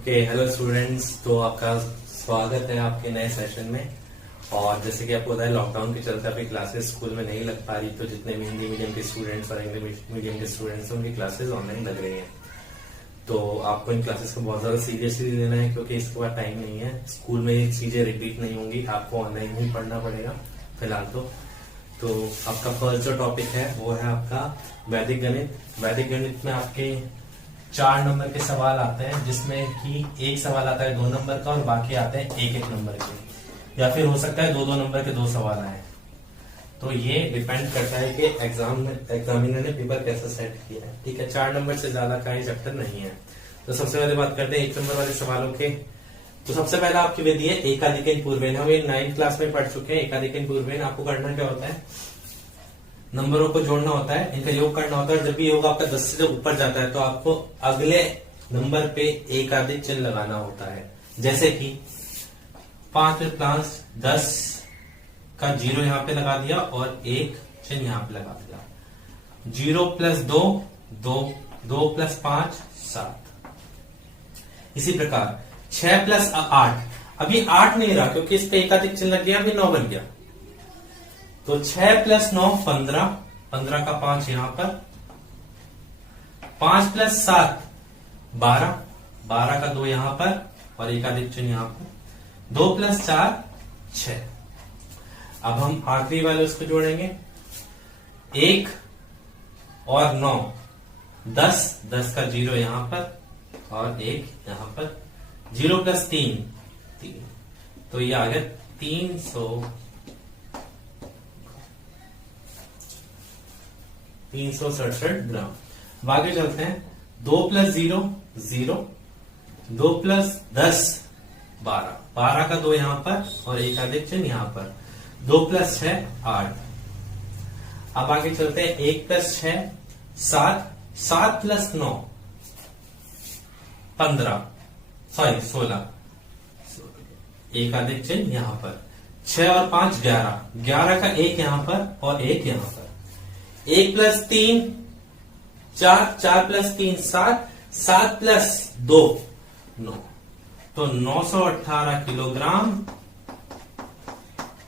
Hello students. तो आपका स्वागत है आपके नए सेशन में। और जैसे कि आपको पता है लॉकडाउन के चलते अभी क्लासेस स्कूल में नहीं लग पा रही, तो जितने भी हिंदी मीडियम के स्टूडेंट्स और इंग्लिश मीडियम के स्टूडेंट्स हैं उनकी क्लासेस ऑनलाइन लग रही हैं। तो आपको इन क्लासेस को बहुत ज्यादा सीरियसली लेना है, क्योंकि इसके बाद टाइम नहीं है। स्कूल में ये चीजें रिपीट नहीं होंगी, आपको ऑनलाइन ही पढ़ना पड़ेगा फिलहाल। तो आपका फर्स्ट जो टॉपिक है वो है आपका वैदिक गणित। वैदिक गणित में आपके 4 नंबर के सवाल आते हैं, जिसमें कि एक सवाल आता है 2 नंबर का और बाकी आते हैं 1-1 नंबर के, या फिर हो सकता है 2-2 नंबर के 2 सवाल आए। तो ये डिपेंड करता है कि एग्जामिनर ने पेपर कैसा सेट किया है। ठीक है, 4 नंबर से ज्यादा का ही चैप्टर नहीं है। तो सबसे पहले बात करते हैं 1 नंबर वाले सवालों के। तो सबसे पहला आपकी विधि है एकाधिकन पूर्वेन। हम ये 9th क्लास में पढ़ चुके हैं। एकाधिकन पूर्वेन आपको करना क्या होता है, नंबरों को जोड़ना होता है, इनका योग करना होता है। जब भी योग आपका 10 से ऊपर जाता है तो आपको अगले नंबर पे एकाधिक चिन्ह लगाना होता है। जैसे कि 5+5 10 का 0 यहाँ पे लगा दिया और 1 चिन्ह यहाँ पे लगा दिया। 0+2 2, 2+5 7। इसी प्रकार 6+8, अभी 8 नहीं रहा क्योंकि इस पे एकाधिक चिन्ह लग गया, अभी 9 बन गया। तो 6+9 15, 15 का 5 यहां पर। 5+7 12, 12 का 2 यहां पर और एकाधिक चिन्ह यहां पर। 2+4 6। अब हम आखिरी वाले उसको जोड़ेंगे, 1 और 9 10, 10 का 0 यहां पर और 1 यहां पर। 0+3 3, तो ये आ गया 367 ग्राम। आगे चलते हैं। 2+0 0, 2+10 12, 12 का 2 यहां पर और एकाधिक चिन्ह यहां पर। 2+6 8। अब आगे चलते हैं 1+6 7, 7+9 15, 16, एकाधिक चिन्ह यहां पर। 6 और 5 11, 11 का 1 यहां पर और 1 यहां पर। 1+3 4, 4+3 7, 7+2 9, तो 918 किलोग्राम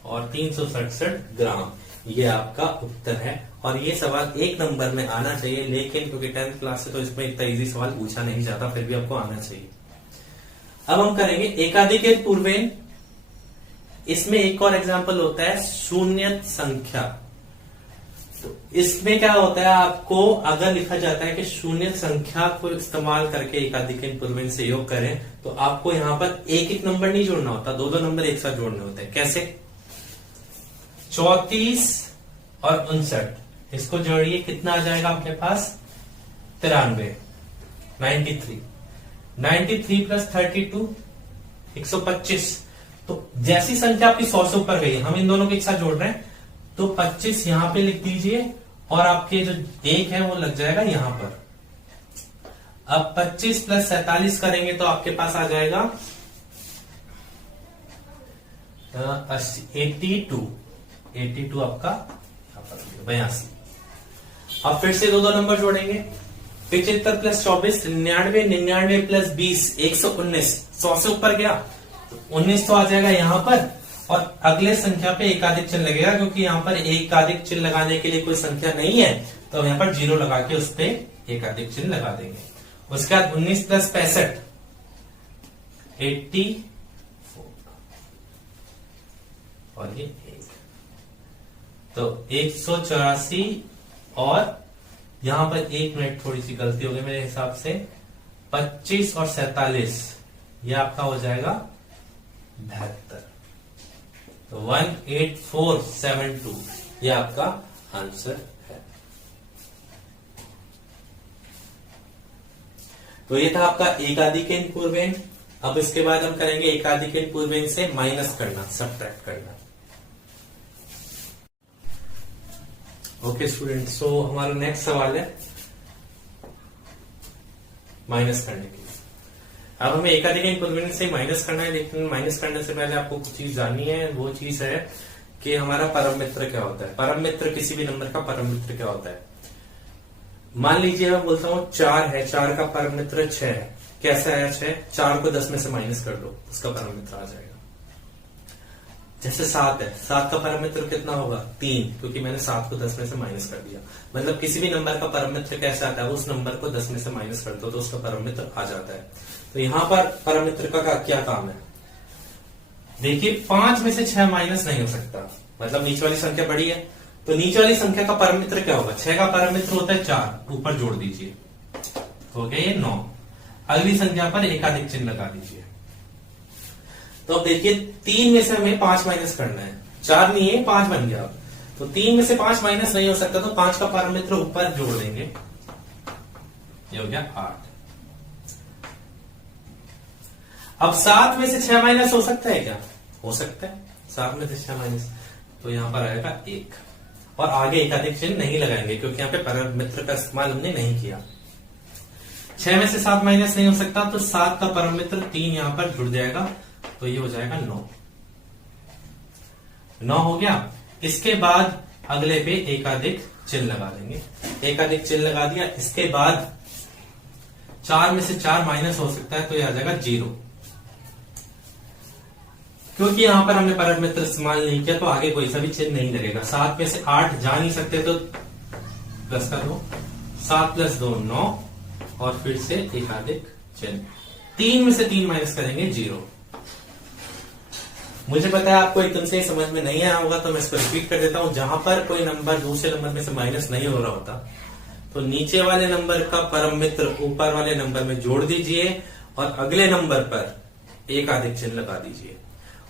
और 367 ग्राम। ये आपका उत्तर है। और ये सवाल 1 नंबर में आना चाहिए, लेकिन क्योंकि 10th क्लास से तो इसमें इतना इजी सवाल पूछा नहीं जाता, फिर भी आपको आना चाहिए। अब हम करेंगे एकाधिक पूर्वेन। इसमें एक और एग्जांपल होता है शून्य संख्या। तो इसमें क्या होता है, आपको अगर लिखा जाता है कि शून्य संख्या को इस्तेमाल करके एकाधिकन पूर्वेन से योग करें, तो आपको यहां पर 1-1 नंबर नहीं जोड़ना होता, 2-2 नंबर एक साथ जोड़ने होते हैं। कैसे? 34 और 59, इसको जोड़िए, कितना आ जाएगा आपके पास? 93, 93। 93 + 32 125। तो जैसी संख्या आपकी 100 से ऊपर गई, हम इन दोनों को एक साथ जोड़ रहे हैं, तो 25 यहां पे लिख दीजिए और आपके जो 1 है वो लग जाएगा यहां पर। अब 25 + 47 करेंगे तो आपके पास आ जाएगा 82 आपका यहां पर 82। अब फिर से 2-2 नंबर जोड़ेंगे। 75 + 24 99, 99 + 20 119। 100 से ऊपर गया तो 19 तो आ जाएगा यहां पर, और अगले संख्या पे एकाधिक चिन्ह लगेगा, क्योंकि यहां पर एकाधिक चिन्ह लगाने के लिए कोई संख्या नहीं है, तो हम यहां पर 0 लगा के उस पे एकाधिक चिन्ह लगा देंगे। उसके बाद 19 + 65 84 और ये 1, तो 184। और यहां पर 1 मिनट थोड़ी सी गलती हो गई मेरे हिसाब से, 25 और 47, ये आपका हो जाएगा 72। तो 18472 ये आपका आंसर है। तो ये था आपका एकाधिकन पूर्वेन। अब इसके बाद हम करेंगे एकाधिकन पूर्वेन से माइनस करना, सब्ट्रैक्ट करना। ओके स्टूडेंट्स, सो हमारा नेक्स्ट सवाल है माइनस करने के लिए। अब हमें एकाधिकन पूर्वेन से माइनस करना है, लेकिन माइनस करने से पहले आपको कुछ चीज जाननी है। वो चीज है कि हमारा परम मित्र क्या होता है। परम मित्र, किसी भी नंबर का परम मित्र क्या होता है। मान लीजिए मैं बोलता हूं 4 है, 4 का परम मित्र 6 है, कैसे आया 6, 4 को 10 में से माइनस कर दो, उसका पैरामीटर आ जाएगा। जैसे 7 है, 7 का पैरामीटर कितना होगा 3, क्योंकि मैंने 7 को 10 में से माइनस कर दिया। मतलब किसी भी नंबर का पैरामीटर कैसे आता है, उस नंबर को 10 में से माइनस कर दो तो उसका पैरामीटर आ जाता है। तो यहाँ पर पैरामीटर का क्या काम है, देखिए 5 में से 6 माइनस नहीं हो सकता, मतलब नीचे वाली संख्या बड़ी है, तो नीचे वाली संख्या का पैरामीटर क्या होगा, 6 का पैरामीटर होता है 4, ऊपर जोड़ दीजिए, हो गया ये 9। अगली संख्या पर एकाधिक चिन्ह लगा दीजिए। तो अब देखिए 3 में से हमें 5 माइनस करना है, 4 नहीं है 5 बन गया। तो 3 में से 5 माइनस नहीं हो सकता, तो 5 का पैरामीटर ऊपर जोड़ देंगे, ये हो गया 8। अब 7 में से 6 माइनस हो सकता है क्या, हो सकता है 7 में से 6 माइनस, तो यहां पर आएगा 1, और आगे एकाधिक चिन्ह नहीं लगाएंगे क्योंकि यहाँ पे पैरामीटर का इस्तेमाल हमने नहीं किया। 6 में से 7 माइनस नहीं हो सकता, तो 7 का पैरामीटर 3 यहां पर जुड़ जाएगा, तो ये हो जाएगा 9 हो गया। इसके बाद अगले पे एकाधिक चिन्ह लगा देंगे, एकाधिक चिन्ह लगा दिया। इसके बाद 4 में से 4 माइनस हो सकता है, तो ये आ जाएगा 0, क्योंकि यहां पर हमने पैरामीटर इस्तेमाल नहीं किया तो आगे कोई सा भी चिन्ह नहीं लगेगा। 7 में से 8 जा नहीं सकते, तो प्लस का 2, 7 + 2 9, और फिर से एकाधिक चिन्ह। 3 में से 3 माइनस करेंगे 0। मुझे पता है आपको एकदम से समझ में नहीं आया होगा, तो मैं इसको रिपीट कर देता हूं। जहां पर कोई नंबर दूसरे नंबर में से माइनस नहीं हो रहा होता, तो नीचे वाले नंबर का पैरामीटर ऊपर वाले नंबर में जोड़ दीजिए, और अगले नंबर पर एकाधिक चिन्ह लगा दीजिए।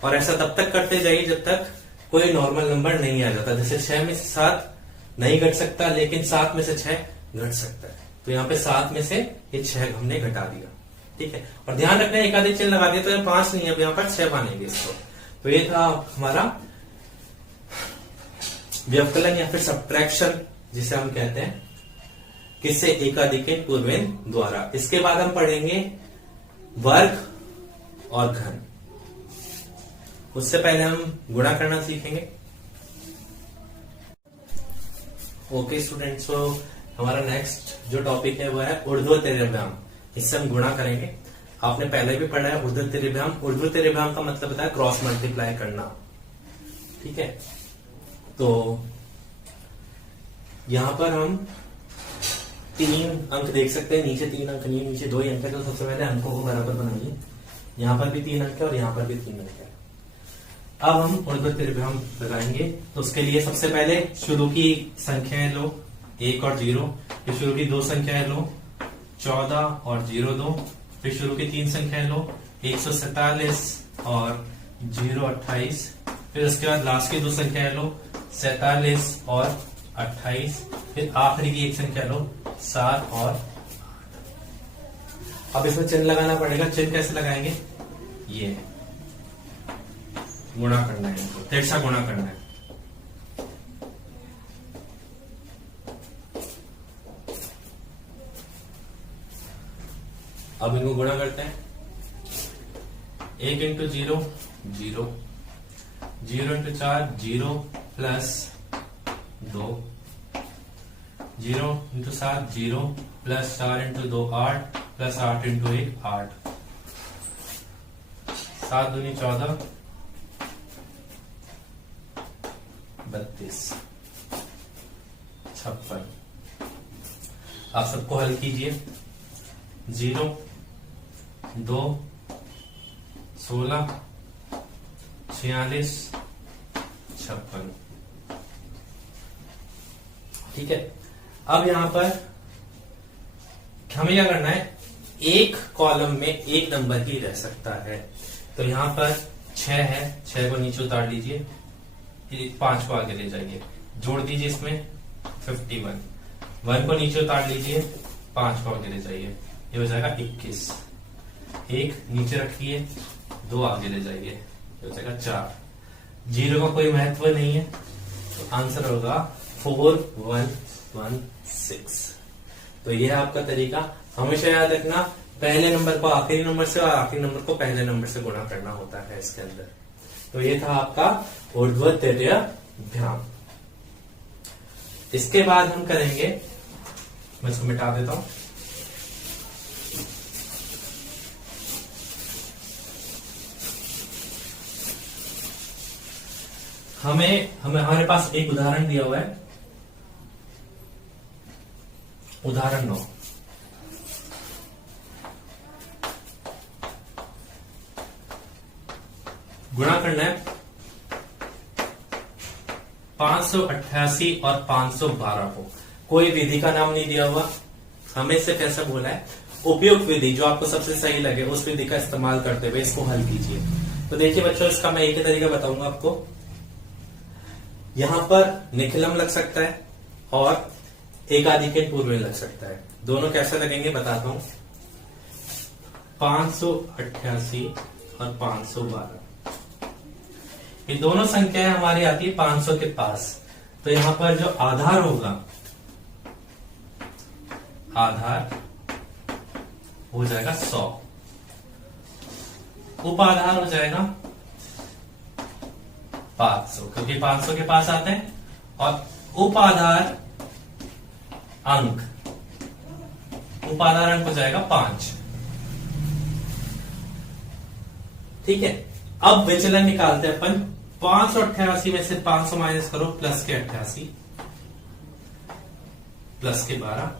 और ऐसा तब तक करते जाइए जब तक कोई नॉर्मल नंबर नहीं आ जाता। जैसे 6 में से 7 नहीं घट सकता, लेकिन 7 में से 6 घट सकता है, तो यहाँ पे 7 में से ये 6 हमने घटा दिया, ठीक है। और ध्यान रखना एकाधिक चिन्ह लगा दिया तो ये 5 नहीं है, अब यहाँ पर 6 मानेंगे इसको। तो ये था हमारा व्यवकलन या फिर सब्ट्रैक्शन, जिसे हम कहते हैं, किससे, एकाधिक पूर्वेन द्वारा। इसके बाद हम पढ़ेंगे वर्ग और घन। उससे पहले हम गुणा करना सीखेंगे। ओके स्टूडेंट्स, तो हमारा नेक्स्ट जो टॉपिक है वो है ऊर्ध्व तिर्य्यम। इससे हम गुणा करेंगे। आपने पहले भी पढ़ा है ऊर्ध्व तिर्य्यम। ऊर्ध्व तिर्य्यम का मतलब होता है क्रॉस मल्टीप्लाई करना, ठीक है। तो यहां पर हम 3 अंक देख सकते हैं, नीचे 3 अंक नहीं है, नीचे 2 ही अंक है। तो सबसे पहले अंकों को बराबर बनाइए, यहां पर भी 3 अंक है और यहां पर भी 3 अंक है। अब हम ऊर्ध्व तिर्य्यम लगाएंगे, तो उसके लिए सबसे पहले शुरू की संख्याएं लो, 1 और 0। फिर शुरू की 2 संख्याएं लो, 14 और 0 2। फिर शुरू की 3 संख्याएं लो, 147 और 0 28। फिर उसके बाद लास्ट की 2 संख्याएं लो, 47 और 28। फिर आखिरी की एक संख्या लो, 7 और 8। अब इसमें चिन्ह लगाना पड़ेगा। चिन्ह कैसे लगाएंगे, ये गुणा करना है, इनको तिरछा गुणा करना है। अब इनको गुणा करते हैं। 1 × 0 0, 0 × 4 0 प्लस 2, 0 × 7 0 प्लस 4 × 2 8 प्लस 8 × 1 8, 7 दूनी 14 32 56। आप सबको हल कीजिए। 0 2 16 46 56, ठीक है। अब यहां पर हमें क्या करना है, एक कॉलम में एक नंबर ही रह सकता है। तो यहां पर 6 है, 6 को नीचे उतार लीजिए, 5 को आगे ले जाइए, जोड़ दीजिए इसमें 51। 1 को नीचे उतार लीजिए, 5 को आगे ले जाइए, ये हो जाएगा 21। 1 नीचे रखिए, 2 आगे ले जाइए, ये हो जाएगा 4। 0 का कोई महत्व नहीं है, तो आंसर होगा 4116। तो यह है आपका तरीका। हमेशा याद रखना, पहले नंबर को आखिरी नंबर से और आखिरी नंबर को पहले नंबर से गुणा करना होता है इसके अंदर। तो ये था आपका ऊर्ध्व तिर्य्यम। इसके बाद हम करेंगे, मैं इसको मिटा देता हूं। हमारे पास एक उदाहरण दिया हुआ है, उदाहरण 9। गुणा करना है 588 और 512 को। कोई विधि का नाम नहीं दिया हुआ, हमें सिर्फ ऐसा बोला है उपयुक्त विधि जो आपको सबसे सही लगे उस विधि का इस्तेमाल करते हुए इसको हल कीजिए। तो देखिए बच्चों, इसका मैं एक ही तरीका बताऊंगा आपको। यहां पर निखिलम लग सकता है और एकाधिकेन पूर्वेन लग सकता है। दोनों कैसे लगेंगे बताता हूं। 588 और 512 ये दोनों संख्याएं हमारी आती है 500 के पास। तो यहां पर जो आधार होगा, आधार हो जाएगा 100, उपाधार हो जाएगा 500, क्योंकि 500 के पास आते हैं, और उपाधार अंक, उपाधार अंक हो जाएगा 5। ठीक है, अब विचलन निकालते हैं अपन। 588 में से 500 माइनस करो, प्लस के 88 प्लस के 12।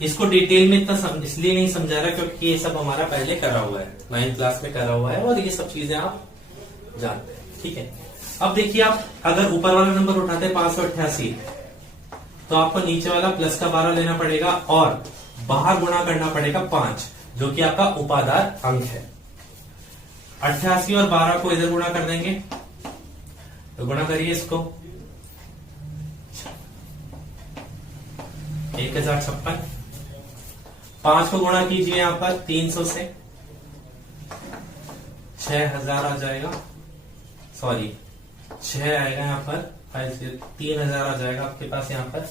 इसको डिटेल में इतना इसलिए नहीं समझा रहा क्योंकि ये सब हमारा पहले करा हुआ है, 9th क्लास में करा हुआ है और ये सब चीजें आप जानते हैं। ठीक है, अब देखिए आप अगर ऊपर वाला नंबर उठाते हैं 588 तो आपको नीचे वाला प्लस का 12 लेना पड़ेगा और बाहर गुणा करना पड़ेगा 5, जो कि आपका उपाधार अंक है। 88 और 12 को इधर गुणा कर देंगे, तो गुणा करिए इसको, 1056। 5 को गुणा कीजिए यहां पर 300 से, 6000 आ जाएगा, सॉरी 6 आएगा यहां पर, 3000 आ जाएगा आपके पास यहां पर।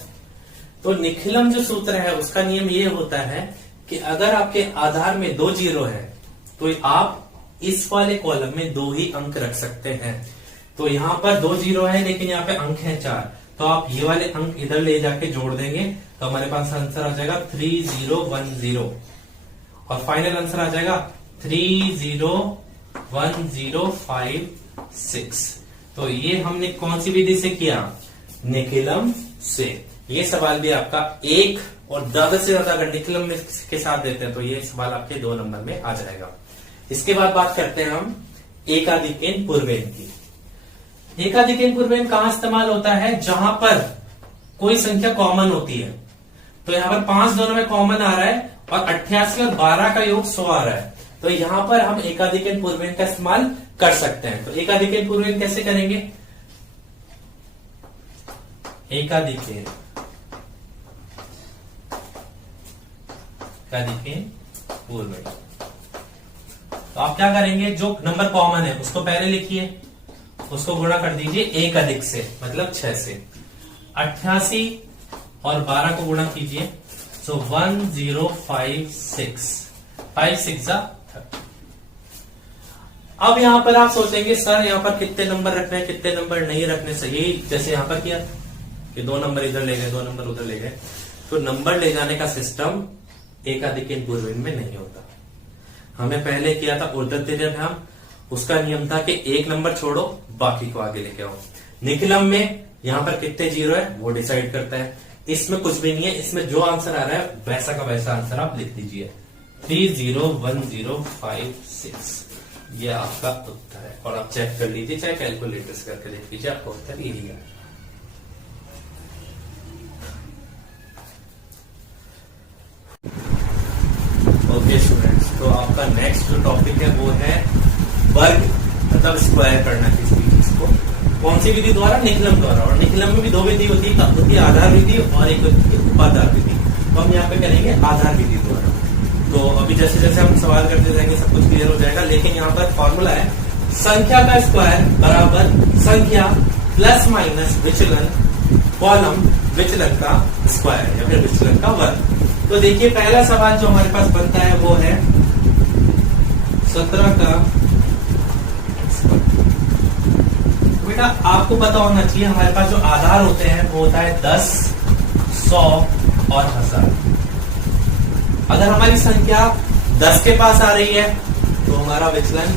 तो निखिलम जो सूत्र है उसका नियम ये होता है कि अगर आपके आधार में 2 जीरो है तो आप इस वाले कॉलम में 2 ही अंक रख सकते हैं। तो यहां पर 2 जीरो है लेकिन यहाँ पे अंक है 4, तो आप ये वाले अंक इधर ले जाके जोड़ देंगे तो हमारे पास आंसर आ जाएगा 3010 और फाइनल आंसर आ जाएगा 301056। तो ये हमने कौन सी विधि से किया? निखिलम से। ये सवाल भी आपका 1 और ज्यादा से ज्यादा अगर निखिलम के साथ देते हैं तो ये सवाल आपके 2 नंबर में आ जाएगा। इसके बाद बात करते हैं हम एकाधिकेन पूर्वेन की। एकाधिकेन पूर्वेन कहां इस्तेमाल होता है? जहां पर कोई संख्या कॉमन होती है। तो यहां पर 5 दोनों में कॉमन आ रहा है और 88 और 12 का योग 100 आ रहा है, तो यहां पर हम एकाधिकेन पूर्वेन का इस्तेमाल कर सकते हैं। तो एकाधिकेन पूर्वेन कैसे करेंगे? एकाधिकेन पूर्वेन, तो आप क्या करेंगे, जो नंबर कॉमन है उसको पहले लिखिए, उसको गुणा कर दीजिए 1 अधिक से, मतलब 6 से। 88 और 12 को गुणा कीजिए, सो 1056, 5 6 30। अब यहां पर आप सोचेंगे सर यहां पर कितने नंबर रखने हैं, कितने नंबर नहीं रखने चाहिए, जैसे यहां पर किया कि 2 नंबर इधर ले गए, 2 नंबर उधर ले गए। तो नंबर ले जाने का सिस्टम एकाधिकेन पूर्वेन में नहीं होता। हमें पहले किया था ऊर्ध्वतिर्यम, उसका नियम था कि 1 नंबर छोड़ो बाकी को आगे लेके आओ। निखिलम में यहां पर कितने जीरो है वो डिसाइड करता है, इसमें कुछ भी नहीं है, इसमें जो आंसर आ रहा है वैसा का वैसा आंसर आप लिख दीजिए 301056। ये आपका उत्तर है और आप चेक कर लीजिए, चाहे कैलकुलेटर से करके देख लीजिए, आपका उत्तर यही है। ओके स्टूडेंट्स, तो आपका नेक्स्ट जो टॉपिक है वो है वर्ग, मतलब स्क्वायर करना किसी चीज को। कौन सी विधि द्वारा? निखिलम द्वारा। और निखिलम में भी 2 विधि होती है, आधार विधि और एक उपाधार विधि। तो हम यहाँ पे करेंगे आधार विधि द्वारा। तो अभी जैसे जैसे हम सवाल करते जाएंगे सब कुछ क्लियर हो जाएगा, लेकिन यहाँ पर फॉर्मूला है संख्या का स्क्वायर बराबर संख्या प्लस माइनस विचलन कॉलम विचलन का स्क्वायर या फिर विचलन का वर्ग। तो देखिए पहला सवाल जो हमारे पास बनता है वो है 17 का। बेटा आपको पता होना चाहिए हमारे पास जो आधार होते हैं वो होता है 10, 100 और 1000। अगर हमारी संख्या 10 के पास आ रही है तो हमारा विचलन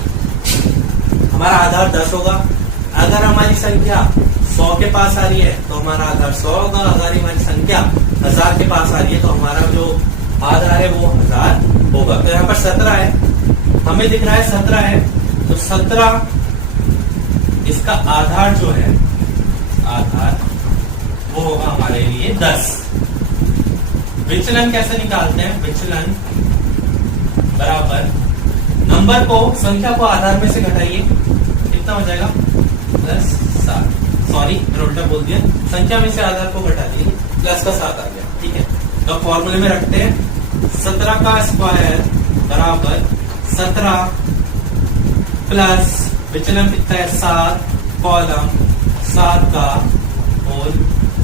हमारा आधार 10 होगा। अगर हमारी संख्या 100 के पास आ रही है तो हमारा आधार 100 होगा। अगर हमारी संख्या 1000 के पास आ रही है तो हमारा जो आधार है वो 1000 होगा। तो यहाँ पर 17 है, हमें दिख रहा है 17 है, तो 17 इसका आधार जो है आधार वो होगा हमारे लिए 10। विचलन कैसे निकालते हैं? विचलन बराबर नंबर को, संख्या को आधार में से घटाइए, कितना हो जाएगा +7। सॉरी मैंने उल्टा बोल दिया, संख्या में से आधार को घटा दिए, प्लस का 7 आ गया। ठीक है, तो फॉर्मूले में रखते हैं 17 का स्क्वायर बराबर 17 प्लस विचलन कितना है 7 कॉलम 7 का होल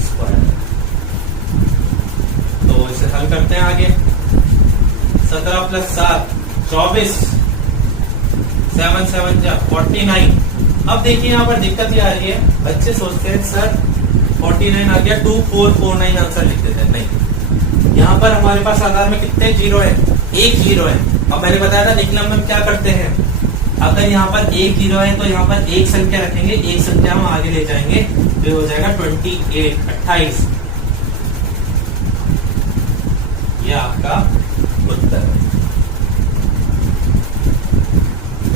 स्क्वायर। तो इसे हल करते हैं आगे। 17 प्लस 7 24, 7 7 जा 49। अब देखिए यहाँ पर दिक्कत ये आ रही है, बच्चे सोचते हैं सर 49 आ गया 2449 आंसर लिख देते हैं। नहीं, यहाँ पर हमारे पास आधार में कितने जीरो है? एक जीरो है। अब मैंने बताया था निकलम में क्या करते हैं, अगर यहाँ पर एक जीरो है तो यहाँ पर एक संख्या रखेंगे, एक संख्या हम आगे ले जाएंगे तो हो जाएगा 28। ये आपका उत्तर है।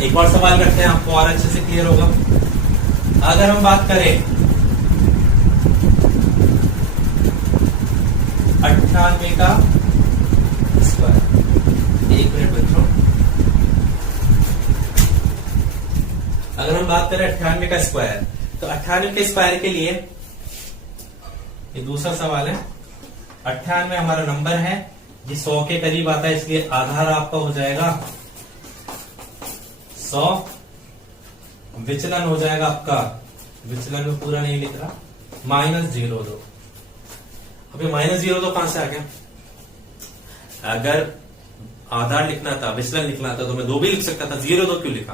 एक और सवाल करते हैं, आपको और अच्छे से क्लियर होगा। अगर हम बात करें 98 का स्क्वायर, 1 मिनट बच्चों, अगर हम बात करें 98 का स्क्वायर, तो 98 के स्क्वायर के लिए ये दूसरा सवाल है। 98 हमारा नंबर है, ये 100 के करीब आता है, इसलिए आधार आपका हो जाएगा 100। विचलन हो जाएगा आपका, विचलन में पूरा नहीं लिख रहा, -02। अब ये -02 कहां से आ गया? अगर आधार लिखना था, विचलन लिखना था, तो मैं 2 भी लिख सकता था, 02 क्यों लिखा?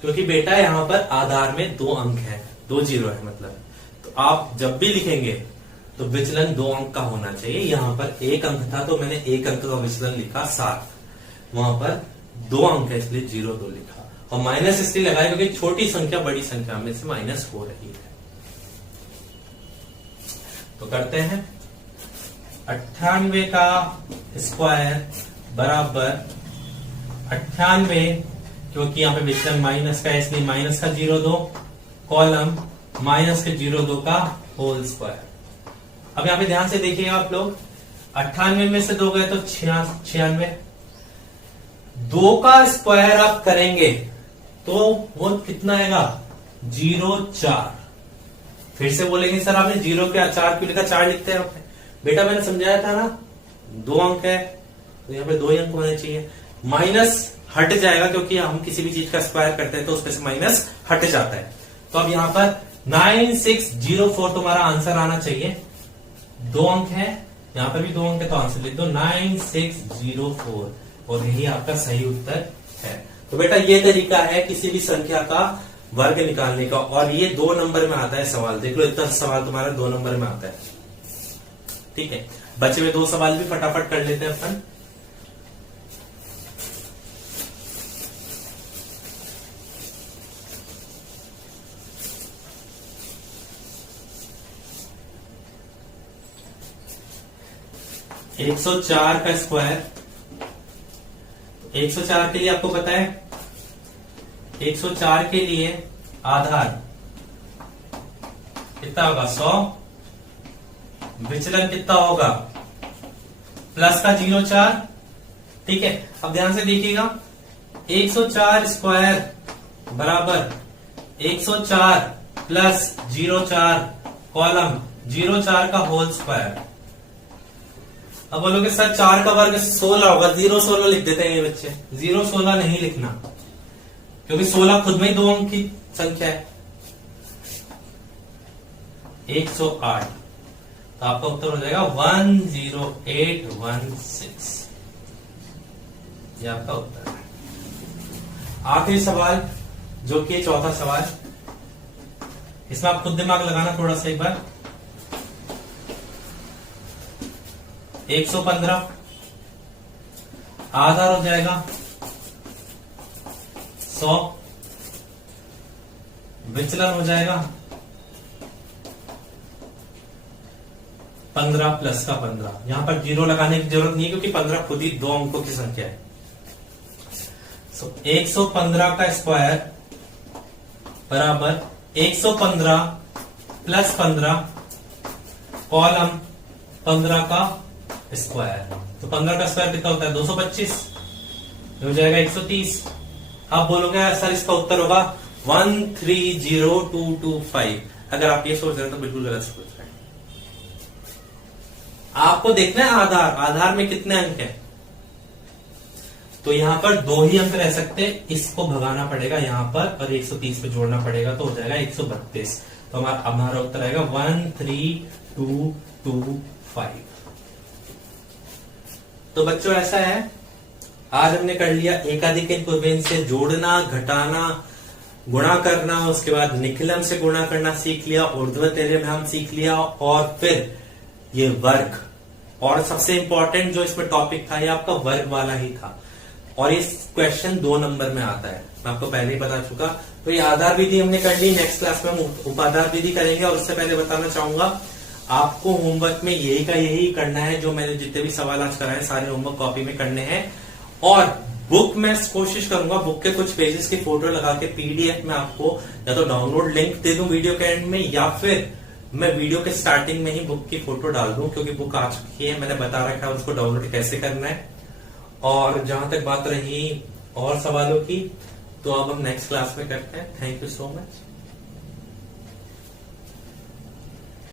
क्योंकि बेटा यहाँ पर आधार में 2 अंक है, 2 जीरो है मतलब। तो आप जब भी लिखेंगे तो विचलन 2 अंक का होना चाहिए। यहाँ पर 1 अंक था तो मैंने 1 अंक का विचलन लिखा 7, वहां पर 2 अंक है इसलिए 02 लिखा। और माइनस इसलिए लगाया क्योंकि छोटी संख्या बड़ी संख्या में से माइनस हो रही है। तो करते हैं 98 का स्क्वायर बराबर 98, क्योंकि यहाँ पे विचलन माइनस का है इसलिए माइनस का 02 कॉलम माइनस के 02 का होल स्क्वायर। अब यहाँ पे ध्यान से देखिएगा आप लोग, 98 में से 2 गए तो 96। 2 का स्क्वायर आप करेंगे तो वो कितना आएगा? 04। फिर से बोलेंगे सर आपने 0 के 4 क्यों लिखा? 4 लिखते हैं बेटा, मैंने समझाया था ना 2 अंक है तो यहाँ पे 2 ही अंक होने चाहिए। माइनस हट जाएगा क्योंकि हम किसी भी चीज का स्क्वायर करते हैं तो उसमें से माइनस हट जाता है। तो अब यहाँ पर 9604 तुम्हारा आंसर आना चाहिए। 2 अंक है, यहाँ पर भी 2 अंक है तो आंसर लिख दो 9604 और यही आपका सही उत्तर है। तो बेटा ये तरीका है किसी भी संख्या का वर्ग निकालने का, और ये 2 नंबर में आता है सवाल। देख लो इतना सवाल तुम्हारा 2 नंबर में आता है। ठीक है, बचे हुए 2 सवाल भी फटाफट कर लेते हैं अपन। एक 104 का स्क्वायर, 104 के लिए आपको पता है 104 के लिए आधार कितना होगा? 100। विचलन कितना होगा? प्लस का 04। ठीक है, अब ध्यान से देखिएगा 104 स्क्वायर बराबर 104 प्लस 04 कॉलम 04 का होल स्क्वायर। अब बोलोगे सर 4 का वर्ग 16 होगा, 0-16 लिख देते हैं ये बच्चे। 0-16 नहीं लिखना क्योंकि 16 खुद में ही 2 अंक की संख्या है। 108, तो आपका उत्तर हो जाएगा 10816। ये आपका उत्तर है। आखिरी सवाल जो कि 4था सवाल, इसमें आप खुद दिमाग लगाना थोड़ा सा एक बार। 115 आधार हो जाएगा 100, विचलन हो जाएगा 15 प्लस का 15। यहां पर जीरो लगाने की जरूरत नहीं है क्योंकि 15 खुद ही 2 अंकों की संख्या है। 115 का स्क्वायर बराबर 115 प्लस 15 कॉलम 15 का स्क्वायर। तो 15 का स्क्वायर कितना होता है 225, हो जाएगा 130। आप बोलोगे सर इसका उत्तर होगा 130225। अगर आप ये सोच रहे हैं तो बिल्कुल गलत सोच रहे हैं। आपको देखना है आधार, आधार में कितने अंक हैं। तो यहां पर 2 ही अंक रह सकते हैं, इसको भगाना पड़ेगा यहां पर और 130 पे जोड़ना पड़ेगा तो हो जाएगा 132। तो हमारा उत्तर आएगा 13225। तो बच्चों ऐसा है, आज हमने कर लिया एकाधिक पूर्वेन से जोड़ना, घटाना, गुणा करना, उसके बाद निखिलम से गुणा करना सीख लिया, ऊर्ध्वतेर्य में हम सीख लिया, और फिर ये वर्ग, और सबसे इंपॉर्टेंट जो इसमें टॉपिक था ये आपका वर्ग वाला ही था, और इस क्वेश्चन 2 नंबर में आता है, मैं आपको पहले ही बता चुका। तो ये आधार विधि हमने कर ली, नेक्स्ट क्लास में हम उपाधार विधि करेंगे। और उससे पहले बताना चाहूंगा आपको होमवर्क में यही का यही करना है, जो मैंने जितने भी सवाल आज कराए सारे होमवर्क कॉपी में करने हैं, और बुक में कोशिश करूंगा बुक के कुछ पेजेस की फोटो लगा के पीडीएफ में आपको या तो डाउनलोड लिंक दे दूं वीडियो के एंड में, या फिर मैं वीडियो के स्टार्टिंग में ही बुक की फोटो डाल दूं, क्योंकि बुक आ चुकी है, मैंने बता रखा है उसको डाउनलोड कैसे करना है। और जहां तक बात रही और सवालों की, तो अब हम नेक्स्ट क्लास में करते हैं। Thank you so much.